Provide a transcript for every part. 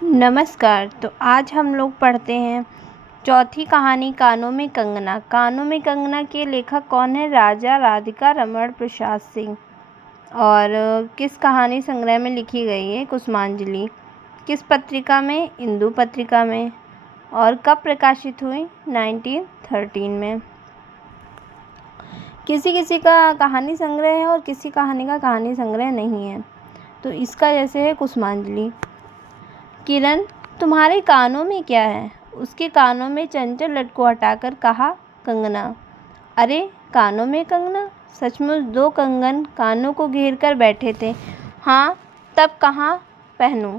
नमस्कार। तो आज हम लोग पढ़ते हैं चौथी कहानी कानों में कंगना। कानों में कंगना के लेखक कौन है? राजा राधिका रमण प्रसाद सिंह। और किस कहानी संग्रह में लिखी गई है? कुसुमांजलि। किस पत्रिका में? इंदु पत्रिका में। और कब प्रकाशित हुई? 1913 में। किसी किसी का कहानी संग्रह है और किसी कहानी का कहानी संग्रह नहीं है। तो इसका जैसे है कुसुमांजलि। किरण, तुम्हारे कानों में क्या है? उसके कानों में चंचल लटको हटाकर कहा कंगना। अरे, कानों में कंगना? सचमुच 2 कंगन कानों को घेर कर बैठे थे। हाँ, तब कहाँ पहनूं?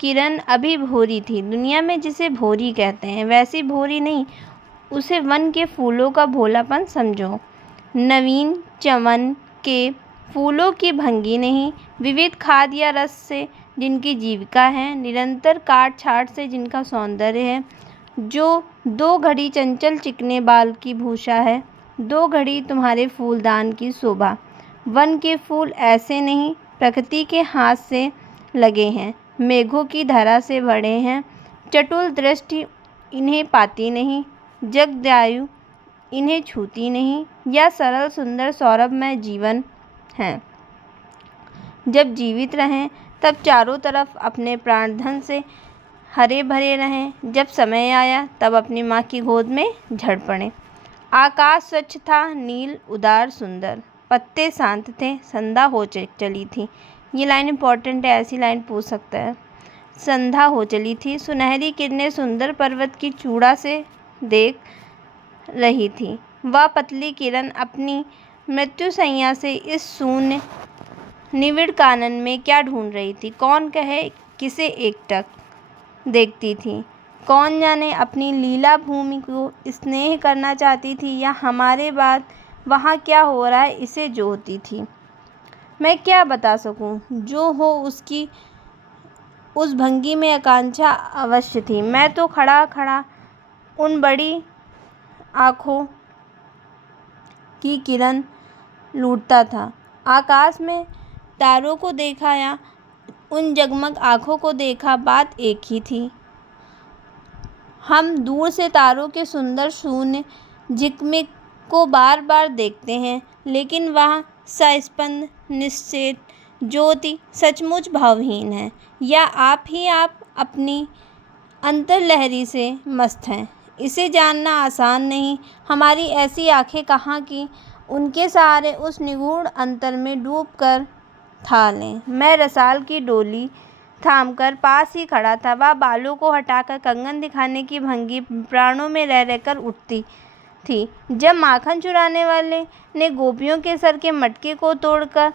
किरण अभी भोरी थी। दुनिया में जिसे भोरी कहते हैं वैसी भोरी नहीं, उसे वन के फूलों का भोलापन समझो। नवीन चमन के फूलों की भंगी नहीं, विविध खाद या रस से जिनकी जीविका है, निरंतर काट छाट से जिनका सौंदर्य है, जो 2 घड़ी चंचल चिकने बाल की भूषा है, 2 घड़ी तुम्हारे फूलदान की शोभा। वन के फूल ऐसे नहीं, प्रकृति के हाथ से लगे हैं, मेघों की धरा से बड़े हैं। चटुल दृष्टि इन्हें पाती नहीं, जगदायु इन्हें छूती नहीं, या सरल सुंदर सौरभमय जीवन है। जब जीवित रहें तब चारों तरफ अपने प्राणधन से हरे भरे रहें, जब समय आया तब अपनी माँ की गोद में झड़ पड़े। आकाश स्वच्छ था, नील उदार सुंदर, पत्ते शांत थे, संध्या हो चली थी। ये लाइन इम्पॉर्टेंट है, ऐसी लाइन पूछ सकता है। संध्या हो चली थी, सुनहरी किरणें सुंदर पर्वत की चूड़ा से देख रही थी। वह पतली किरण अपनी मृत्युशैया से इस शून्य निविड़ कानन में क्या ढूंढ रही थी? कौन कहे किसे एकटक देखती थी? कौन जाने अपनी लीला भूमि को स्नेह करना चाहती थी या हमारे बाद वहाँ क्या हो रहा है इसे जोहती थी? मैं क्या बता सकूं? जो हो उसकी उस भंगी में आकांक्षा अवश्य थी। मैं तो खड़ा खड़ा उन बड़ी आँखों की किरण लूटता था। आकाश में तारों को देखा या उन जगमग आँखों को देखा, बात एक ही थी। हम दूर से तारों के सुंदर शून्य झिकमिक को बार बार देखते हैं, लेकिन वह सस्पंद निश्चेत ज्योति सचमुच भावहीन है, या आप अपनी अंतर्लहरी से मस्त हैं। इसे जानना आसान नहीं। हमारी ऐसी आँखें कहाँ की उनके सहारे उस निगूढ़ अंतर में डूब कर था लें। मैं रसाल की डोली थामकर पास ही खड़ा था। वह बालों को हटाकर कंगन दिखाने की भंगी प्राणों में रह रहकर उठती थी। जब माखन चुराने वाले ने गोपियों के सर के मटके को तोड़कर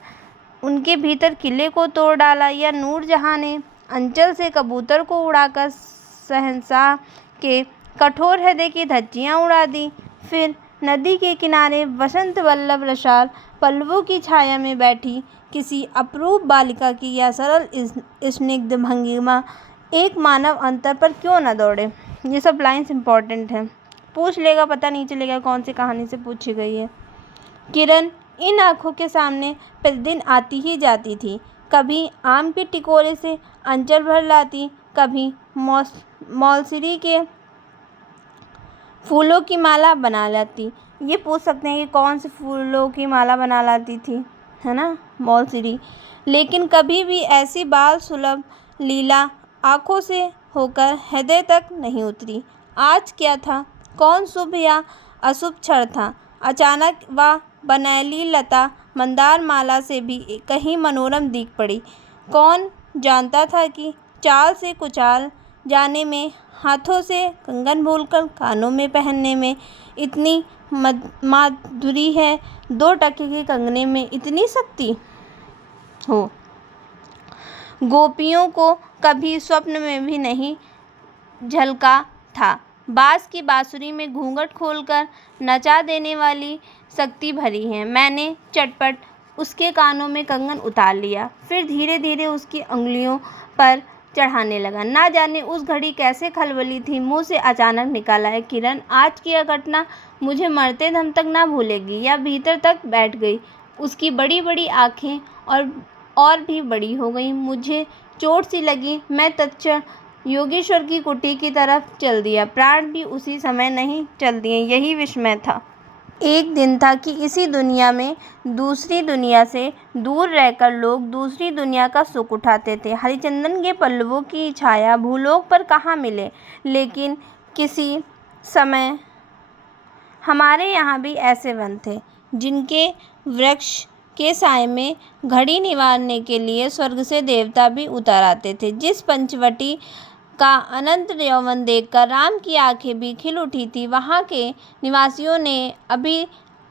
उनके भीतर किले को तोड़ डाला, या नूरजहां ने अंचल से कबूतर को उड़ाकर शहंशाह के कठोर हृदय की धज्जियां उड़ा दी, फिर नदी के किनारे वसंत वल्लभ रसाल पल्लवों की छाया में बैठी किसी अपरूप बालिका की यह सरल स्निग्ध भंगिमा एक मानव अंतर पर क्यों न दौड़े? ये सब लाइन्स इम्पॉर्टेंट हैं। पूछ लेगा, पता नहीं चलेगा कौन सी कहानी से पूछी गई है। किरण इन आँखों के सामने प्रतिदिन आती ही जाती थी। कभी आम के टिकोरे से अंचल भर लाती, कभी मौलसिरी के फूलों की माला बना लाती। ये पूछ सकते हैं कि कौन से फूलों की माला बना लाती थी, है ना? मौलसिरी। लेकिन कभी भी ऐसी बाल सुलभ लीला आँखों से होकर हृदय तक नहीं उतरी। आज क्या था? कौन शुभ या अशुभ क्षण था? अचानक वह बनैली लता मंदार माला से भी कहीं मनोरम दिख पड़ी। कौन जानता था कि चाल से कुचाल जाने में, हाथों से कंगन भूलकर कानों में पहनने में इतनी माधुरी है, 2 टके के कंगने में इतनी शक्ति हो। गोपियों को कभी स्वप्न में भी नहीं झलका था। बाँस की बांसुरी में घूंघट खोलकर नचा देने वाली शक्ति भरी है। मैंने चटपट उसके कानों में कंगन उतार लिया, फिर धीरे धीरे उसकी उंगलियों पर चढ़ाने लगा। ना जाने उस घड़ी कैसे खलबली थी, मुंह से अचानक निकल आए, किरण, आज की यह घटना मुझे मरते दम तक ना भूलेगी। या भीतर तक बैठ गई। उसकी बड़ी बड़ी आँखें और भी बड़ी हो गई। मुझे चोट सी लगी। मैं तत्क्षण योगेश्वर की कुटी की तरफ चल दिया। प्राण भी उसी समय नहीं चल दिए। यही विस्मय था। एक दिन था कि इसी दुनिया में दूसरी दुनिया से दूर रहकर लोग दूसरी दुनिया का सुख उठाते थे। हरिचंदन के पल्लवों की छाया भूलोक पर कहाँ मिले, लेकिन किसी समय हमारे यहाँ भी ऐसे वन थे जिनके वृक्ष के साए में घड़ी निवारने के लिए स्वर्ग से देवता भी उतर आते थे। जिस पंचवटी का अनंत यौवन देखकर राम की आंखें भी खिल उठी थी, वहाँ के निवासियों ने अभी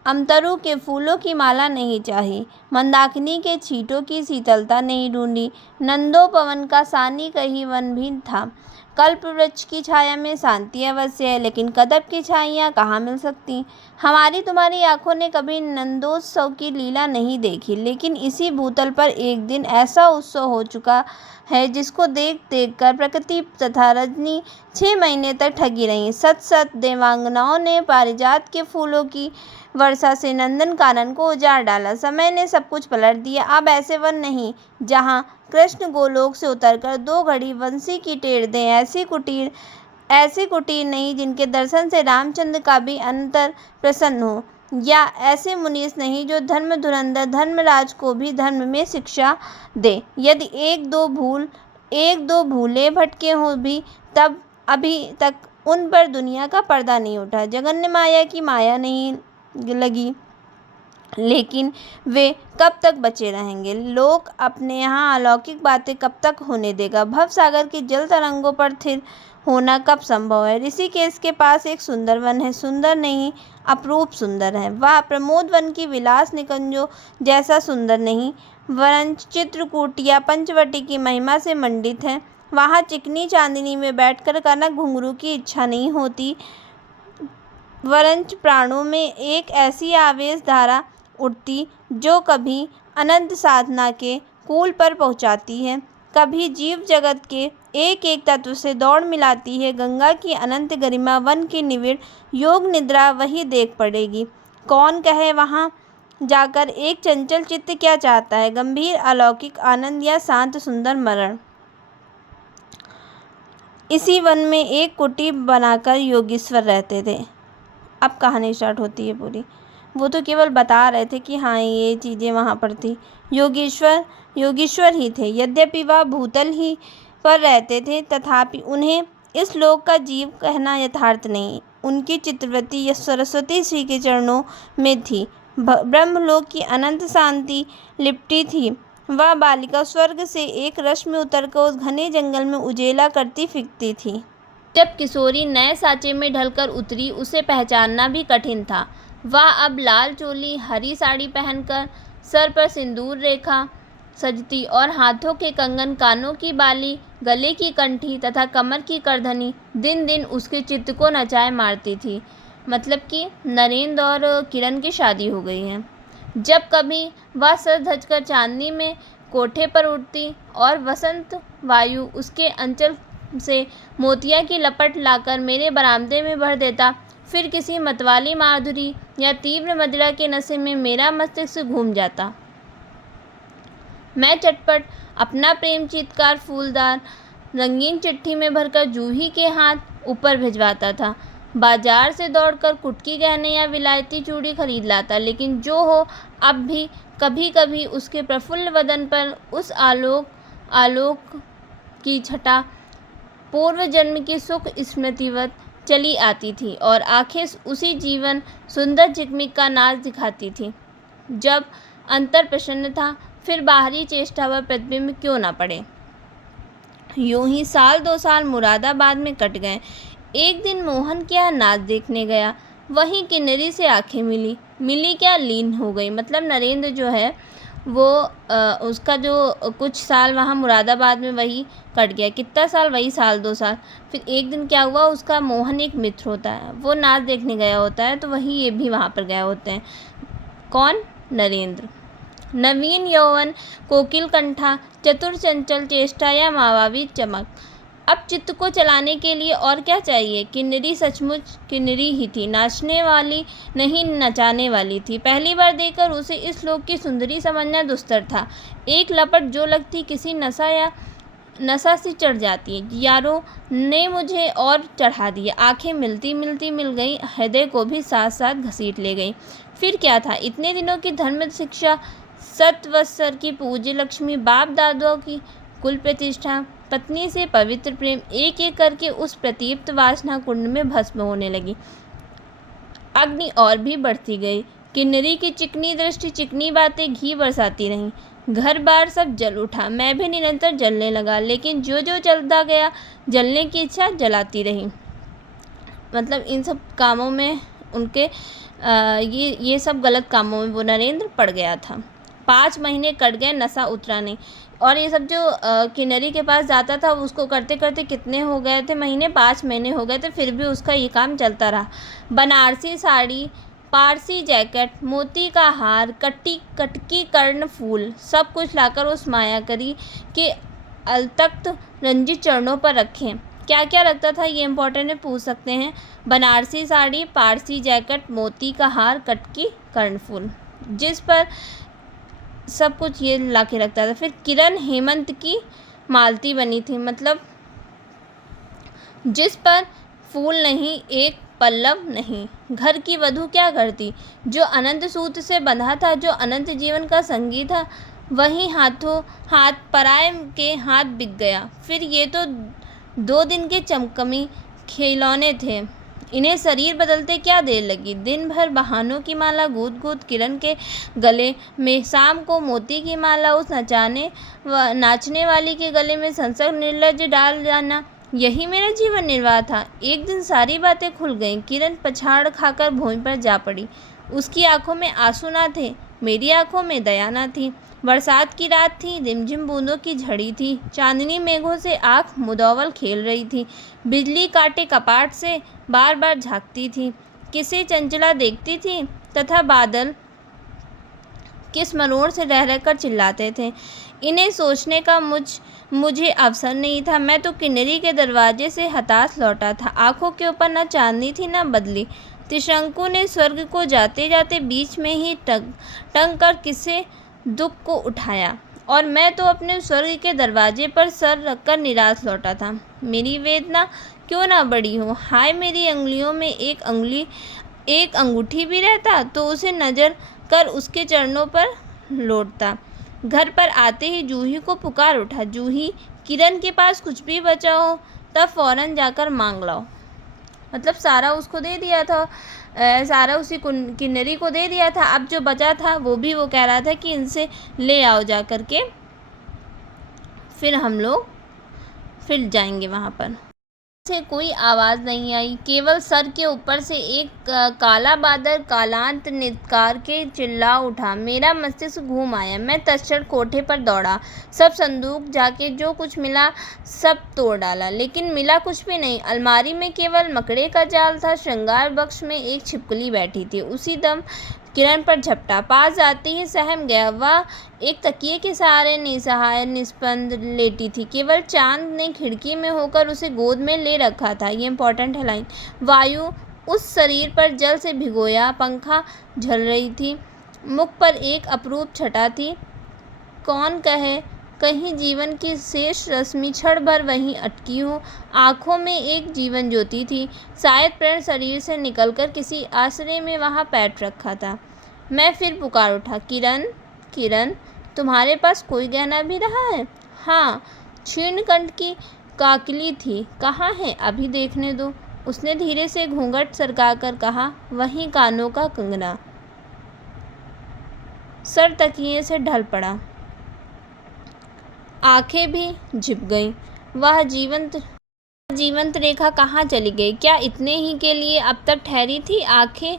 अमतरू के फूलों की माला नहीं चाही, मंदाकिनी के छींटों की शीतलता नहीं ढूंढी, नंदोपवन का सानी कहीं वन भी था। कल्प वृक्ष की छाया में शांति अवश्य है, लेकिन कदम की छाइयाँ कहाँ मिल सकती। हमारी तुम्हारी आंखों ने कभी नंदोत्सव की लीला नहीं देखी, लेकिन इसी भूतल पर एक दिन ऐसा उत्सव हो चुका है जिसको देख देख कर प्रकृति तथा रजनी 6 महीने तक ठगी रही। सत सत देवांगनाओं ने पारिजात के फूलों की वर्षा से नंदन कानन को उजाड़ डाला। समय ने सब कुछ पलट दिया। अब ऐसे वन नहीं जहाँ कृष्ण गोलोक से उतरकर 2 घड़ी बंसी की टेर दें। ऐसी कुटीर नहीं जिनके दर्शन से रामचंद्र का भी अंतर प्रसन्न हो, या ऐसे मुनीस नहीं जो धर्म धुरंधर धर्मराज को भी धर्म में शिक्षा दे। यदि एक दो भूले भटके हों भी, तब अभी तक उन पर दुनिया का पर्दा नहीं उठा, जगन्य माया की माया नहीं लगी। लेकिन वे कब तक बचे रहेंगे? लोक अपने यहाँ अलौकिक बातें कब तक होने देगा? भव सागर की जल तरंगों पर स्थिर होना कब संभव है? ऋषिकेश के पास एक सुंदर वन है, सुंदर नहीं अपरूप सुंदर है। वह प्रमोद वन की विलास निकुंजों जैसा सुंदर नहीं, वरन चित्रकूट या पंचवटी की महिमा से मंडित है। वहाँ चिकनी चांदनी में बैठकर कनक घुंघरू की इच्छा नहीं होती, वरन प्राणों में एक ऐसी आवेश धारा उठती जो कभी अनंत साधना के कूल पर पहुँचाती है, कभी जीव जगत के एक एक तत्व से दौड़ मिलाती है। गंगा की अनंत गरिमा, वन की निविड़ योग निद्रा वही देख पड़ेगी। कौन कहे वहाँ जाकर एक चंचल चित्त क्या चाहता है, गंभीर अलौकिक आनंद या शांत सुंदर मरण। इसी वन में एक कुटी बनाकर योगीश्वर रहते थे। अब कहानी स्टार्ट होती है पूरी। वो तो केवल बता रहे थे कि हाँ ये चीज़ें वहाँ पर थी। योगीश्वर ही थे। यद्यपि वह भूतल ही पर रहते थे, तथापि उन्हें इस लोक का जीव कहना यथार्थ नहीं। उनकी चित्रवती या सरस्वती श्री के चरणों में थी। ब्रह्मलोक की अनंत शांति लिपटी थी। वह बालिका स्वर्ग से एक रश्मि में उतरकर उस घने जंगल में उजेला करती फिरती थी। जब किशोरी नए साँचे में ढलकर उतरी, उसे पहचानना भी कठिन था। वह अब लाल चोली, हरी साड़ी पहनकर सर पर सिंदूर रेखा सजती और हाथों के कंगन, कानों की बाली, गले की कंठी तथा कमर की करधनी दिन दिन उसके चित्त को नचाए मारती थी। मतलब कि नरेंद्र और किरण की शादी हो गई है। जब कभी वह सज धजकर चांदनी में कोठे पर उठती और वसंत वायु उसके अंचल से मोतिया की लपट लाकर मेरे बरामदे में भर देता, फिर किसी मतवाली माधुरी या तीव्र मदिरा के नशे में मेरा मस्तिष्क घूम जाता। मैं चटपट अपना प्रेम चीतकार फूलदार रंगीन चिट्ठी में भरकर जूही के हाथ ऊपर भिजवाता था। बाजार से दौड़कर कुटकी गहने या विलायती चूड़ी खरीद लाता, लेकिन जो हो, अब भी कभी कभी उसके प्रफुल्ल वदन पर उस आलोक की छटा पूर्व जन्म की सुख स्मृतिवत चली आती थी और आंखें उसी जीवन सुंदर झिकमिक का नाच दिखाती थी। जब अंतर प्रसन्न था, फिर बाहरी चेष्टा व प्रतिबिंब क्यों न पड़े। यूं ही 1-2 साल मुरादाबाद में कट गए। एक दिन मोहन के यहाँ नाच देखने गया। वहीं किन्नरी से आंखें मिली क्या लीन हो गई। मतलब नरेंद्र जो है वो उसका जो कुछ साल वहाँ मुरादाबाद में वही कट गया। कितना साल? वही 1-2 साल। फिर एक दिन क्या हुआ, उसका मोहन एक मित्र होता है, वो नाच देखने गया होता है, तो वही ये भी वहाँ पर गए होते हैं। कौन? नरेंद्र। नवीन यौवन, कोकिल कंठा, चतुर चंचल चेष्टा या मावावी चमक। अब चित्त को चलाने के लिए और क्या चाहिए। किन्नरी सचमुच किन्नरी ही थी, नाचने वाली नहीं नचाने वाली थी। पहली बार देखकर उसे इस लोक की सुंदरी समझना दुस्तर था। एक लपट जो लगती किसी नशा या नशा सी चढ़ जाती है। यारों ने मुझे और चढ़ा दिया। आंखें मिलती मिलती मिल गई, हृदय को भी साथ साथ घसीट ले गई। फिर क्या था? इतने दिनों की धर्म शिक्षा, सत्वत्सर की पूज्य लक्ष्मी, बाप दादों की कुल प्रतिष्ठा, पत्नी से पवित्र प्रेम, एक एक करके उस प्रतीप्त वासना कुंड में भस्म होने लगी। अग्नि और भी बढ़ती गई। किन्नरी की चिकनी दृष्टि, चिकनी बातें घी बरसाती रहीं। घर बार सब जल उठा। मैं भी निरंतर जलने लगा, लेकिन जो जो जलता गया, जलने की इच्छा जलाती रही। मतलब इन सब कामों में उनके ये सब गलत कामों में वो नरेंद्र पड़ गया था। 5 महीने कट गए, नशा उतरा नहीं। और ये सब जो किन्नरी के पास जाता था, उसको करते करते कितने हो गए थे महीने? 5 महीने हो गए थे, फिर भी उसका ये काम चलता रहा। बनारसी साड़ी, पारसी जैकेट, मोती का हार, कटकी कर्ण फूल, सब कुछ लाकर उस मायाकरी के अलतख्त रंजित चरणों पर रखें। क्या क्या रखता था ये इम्पोर्टेंट है, पूछ सकते हैं। बनारसी साड़ी, पारसी जैकेट, मोती का हार, कटकी कर्णफूल, जिस पर सब कुछ ये ला के रखता था। फिर किरण हेमंत की मालती बनी थी, मतलब जिस पर फूल नहीं, एक पल्लव नहीं। घर की वधू क्या करती? जो अनंत सूत्र से बंधा था, जो अनंत जीवन का संगी था, वही हाथों हाथ पराये के हाथ बिक गया। फिर ये तो 2 दिन के चमकमी खिलौने थे, इन्हें शरीर बदलते क्या देर लगी। दिन भर बहानों की माला गूंथ गूंथ किरण के गले में, शाम को मोती की माला उस नाचने वाली के गले में संसर्ग निर्लज डाल जाना, यही मेरा जीवन निर्वाह था। एक दिन सारी बातें खुल गईं। किरण पछाड़ खाकर भूमि पर जा पड़ी। उसकी आंखों में आंसू ना थे, मेरी आंखों में दया ना थी। बरसात की रात थी, रिमझिम बूंदों की झड़ी थी। चांदनी मेघों से आंख मुदौवल खेल रही थी। बिजली काटे कपाट से बार बार झांकती थी, किसे चंचला देखती थी, तथा बादल किस मरोड़ से रह रहकर चिल्लाते थे। इन्हें सोचने का मुझे अवसर नहीं था। मैं तो किन्नरी के दरवाजे से हताश लौटा था। आंखों के ऊपर न चांदनी थी न बदली। त्रिशंकु ने स्वर्ग को जाते जाते बीच में ही टंग कर किसे दुख को उठाया, और मैं तो अपने स्वर्ग के दरवाजे पर सर रखकर निराश लौटा था। मेरी वेदना क्यों ना बड़ी हो। हाय, मेरी अंगुलियों में एक अंगूठी भी रहता तो उसे नजर कर उसके चरणों पर लौटता। घर पर आते ही जूही को पुकार उठा, जूही, किरण के पास कुछ भी बचा हो तब फौरन जाकर मांग लाओ। मतलब सारा उसको दे दिया था, सारा उसी किन्नरी को दे दिया था। अब जो बचा था वो भी वो कह रहा था कि इनसे ले आओ जा कर के, फिर हम लोग फिर जाएंगे वहाँ पर। से कोई आवाज़ नहीं आई, केवल सर के ऊपर से एक काला बादल कालांत नित्कार के चिल्ला उठा। मेरा मस्तिष्क घूम आया। मैं तत्क्षण कोठे पर दौड़ा। सब संदूक जाके जो कुछ मिला सब तोड़ डाला, लेकिन मिला कुछ भी नहीं। अलमारी में केवल मकड़े का जाल था। श्रृंगार बक्स में एक छिपकली बैठी थी। उसी दम किरण पर झपटा। पास आते ही सहम गया। वह एक तकिए के सहारे निसहाय निस्पंद लेटी थी। केवल चांद ने खिड़की में होकर उसे गोद में ले रखा था। ये इंपॉर्टेंट है लाइन। वायु उस शरीर पर जल से भिगोया पंखा झल रही थी। मुख पर एक अपरूप छटा थी। कौन कहे कहीं जीवन की शेष रश्मि क्षण भर वहीं अटकी हो। आँखों में एक जीवन ज्योति थी। शायद प्राण शरीर से निकलकर किसी आश्रय में वहाँ पैठ रखा था। मैं फिर पुकार उठा, किरण, किरण, तुम्हारे पास कोई गहना भी रहा है? हाँ, क्षीण कंठ की काकली थी। कहाँ है? अभी देखने दो। उसने धीरे से घूंघट सरकाकर कहा, वहीं कानों का कंगना। सर तकिए से ढल पड़ा, आंखें भी झिप गईं। वह जीवंत रेखा कहाँ चली गई? क्या इतने ही के लिए अब तक ठहरी थी? आंखें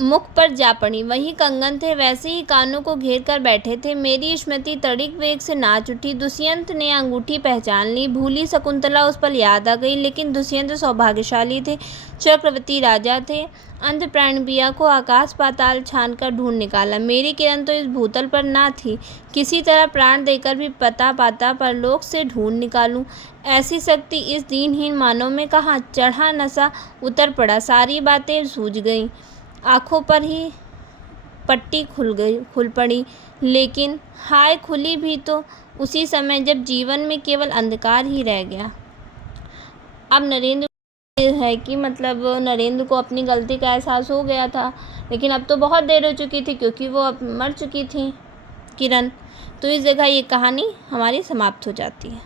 मुख पर जा पड़ी। वही कंगन थे, वैसे ही कानों को घेर कर बैठे थे। मेरी स्मृति तड़िक वेग से नाच उठी। दुष्यंत ने अंगूठी पहचान ली। भूली शकुंतला उस पर याद आ गई। लेकिन दुष्यंत सौभाग्यशाली थे, चक्रवर्ती राजा थे। अंत प्राणप्रिया को आकाश पाताल छान कर ढूंढ निकाला। मेरी किरण तो इस भूतल पर ना थी। किसी तरह प्राण देकर भी पता पाता परलोक से ढूंढ निकालूं, ऐसी शक्ति इस दीनहीन मानव में कहाँ? चढ़ा नशा उतर पड़ा। सारी बातें सूझ गईं। आँखों पर ही पट्टी खुल पड़ी। लेकिन हाय खुली भी तो उसी समय जब जीवन में केवल अंधकार ही रह गया। अब नरेंद्र है कि मतलब नरेंद्र को अपनी गलती का एहसास हो गया था, लेकिन अब तो बहुत देर हो चुकी थी क्योंकि वो अब मर चुकी थी किरण। तो इस जगह ये कहानी हमारी समाप्त हो जाती है।